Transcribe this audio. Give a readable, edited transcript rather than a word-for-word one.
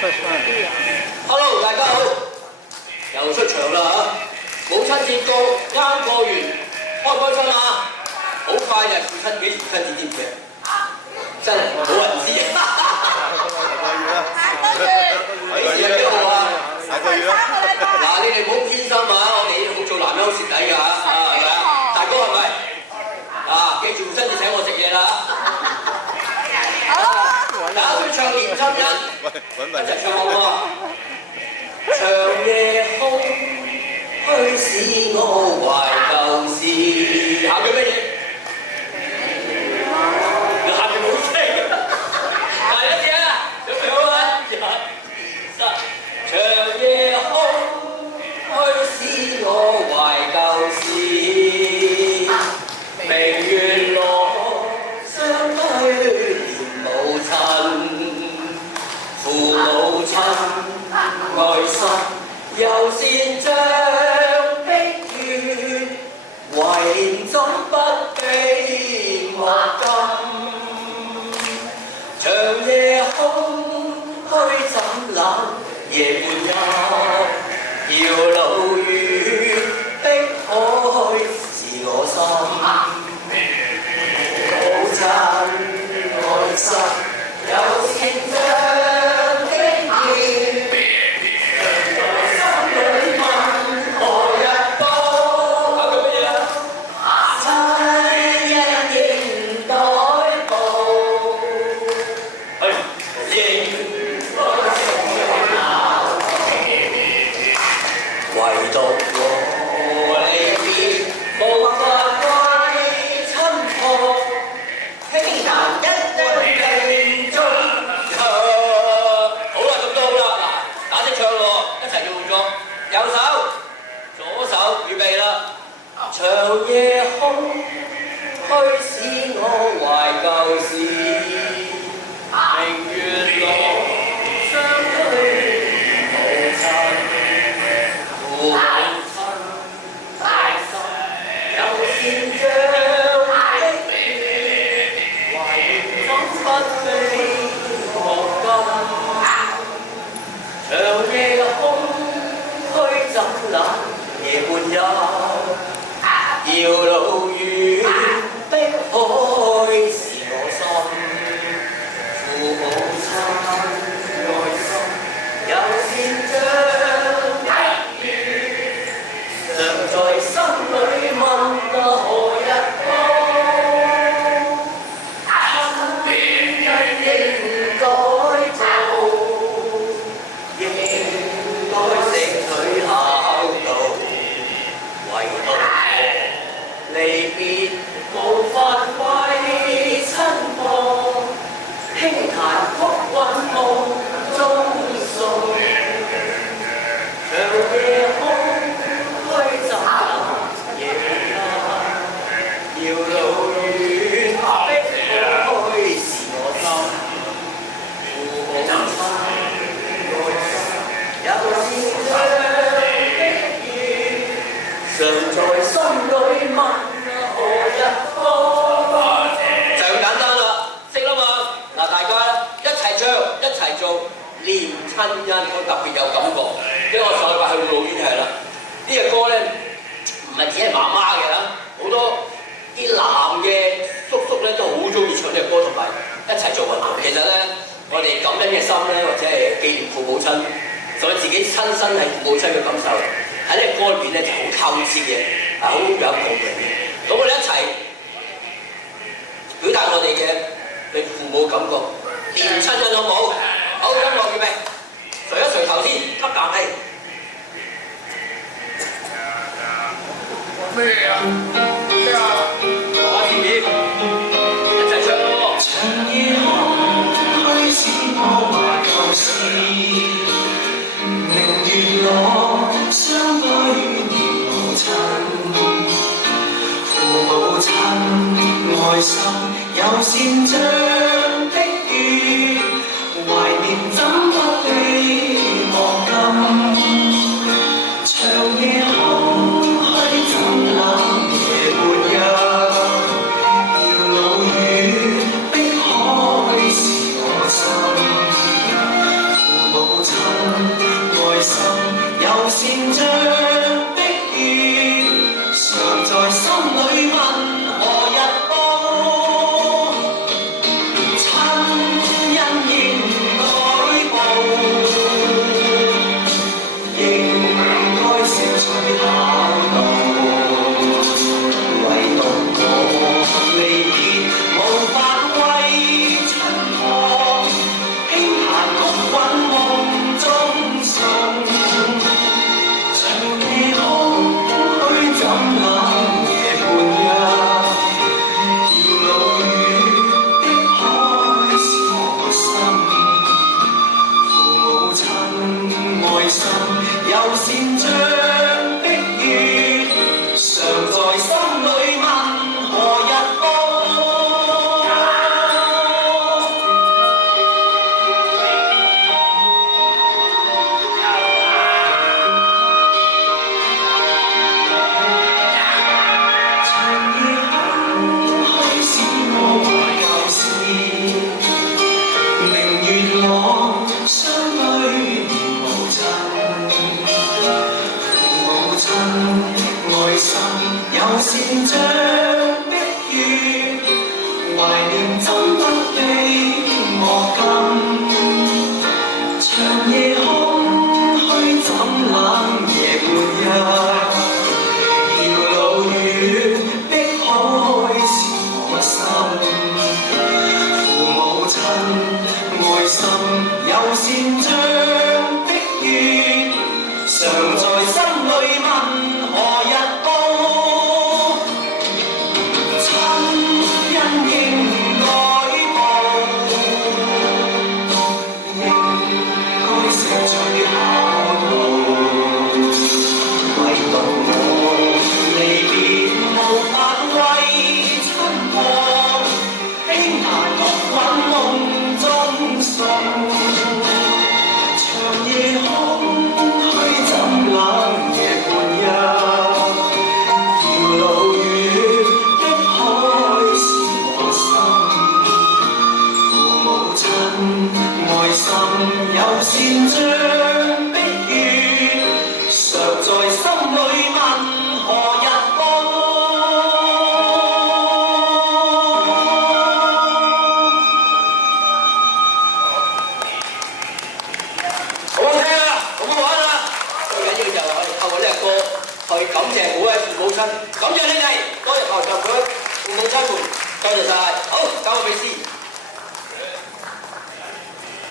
Hello， 大家好，又出場啦嚇！母親節過啱過完，開唔開心啊？好快就係父親，幾時父親節知唔知啊？真係冇人知啊！幾時幾號啊？下個月啦。嗱，你哋唔好偏心啊！我哋好做男人好蝕底㗎嚇，係咪啊？大哥係咪？啊，記住父親節請我食嘢啦！大家都唱念親恩，一齊唱好唔好啊？長夜空虛使我懷舊事，下句乜嘢？你下句冇聲，係乜嘢啊？準備好啊！1、2、3，長夜空虛使我懷舊事，明月落相對念母親。父母親愛心又善像碧月，遺怎不比或金？長夜空虛怎冷夜半幽，遙路遠碧海是我心。母親愛心又善像長夜空虛使我懷舊事，明月落相對母親，父母親愛心又善像碧月，遺怎不比黃金？長夜空虛怎冷夜半幽，遙路遠，碧海是我心。父母親愛心又善像碧月，常在心裏問何日到？身邊人應該做，應該識取孝道，唯獨離別無法歸親旁，輕彈曲韻夢中送。長夜空虛怎冷夜半幽，遙路遠碧海是我心。父母親愛心又善像碧月，常在心裏問。就咁簡單啦，識啦嘛！嗱，大家一齊唱，一齊做念親恩，我特別有感覺。因為我上禮拜去老院係啦，呢隻歌咧唔係只係媽媽嘅嚇，好多啲男嘅叔叔咧都好中意唱呢隻歌，同埋一齊做運動。其實咧，我哋感恩嘅心咧，或者係紀念父母親，甚至自己親身係父母親嘅感受，喺呢隻歌裏邊咧就好透徹嘅，好有共鳴嘅。咁我哋一齊表達我哋嘅對父母感覺，念親恩好唔好？好，音樂預備，垂一垂頭先，吸啖氣。咩啊？咩啊？我甜點，一齊唱咯！長夜空虛使我懷舊事，明月落相對念母親。父親愛心又善像碧月，遺善像碧月，常在心裏問何日報？親恩應該報，應該消除考慮。唯獨我離別無法為親旁，輕彈曲韻夢中送。長夜空虛怎冷夜半日，遙路遠的海是我心。父母親愛心又善像碧月，常在心裏問何日報？長夜空虛使我懷舊事，明月朗相對無塵。父母親愛心又善像碧月，懷念怎不比我更？長夜空虛怎冷夜半日，遙路遠碧海是我心。父母親愛心又善像碧月，常在心裏問何日報？親恩應該報，應該捨取考慮。唯獨我離別無法為親旁，輕彈曲韻夢中送。長夜空虛怎冷夜半日，遙路遠的海是我心。父母親愛心又善像碧月，常在心裏問何日報？好好聽啊，好好玩啊！最緊要就係我哋透過呢個歌去感謝每位父母親，感謝你哋，多謝台上每位父母親們，多謝晒。好，交個俾師。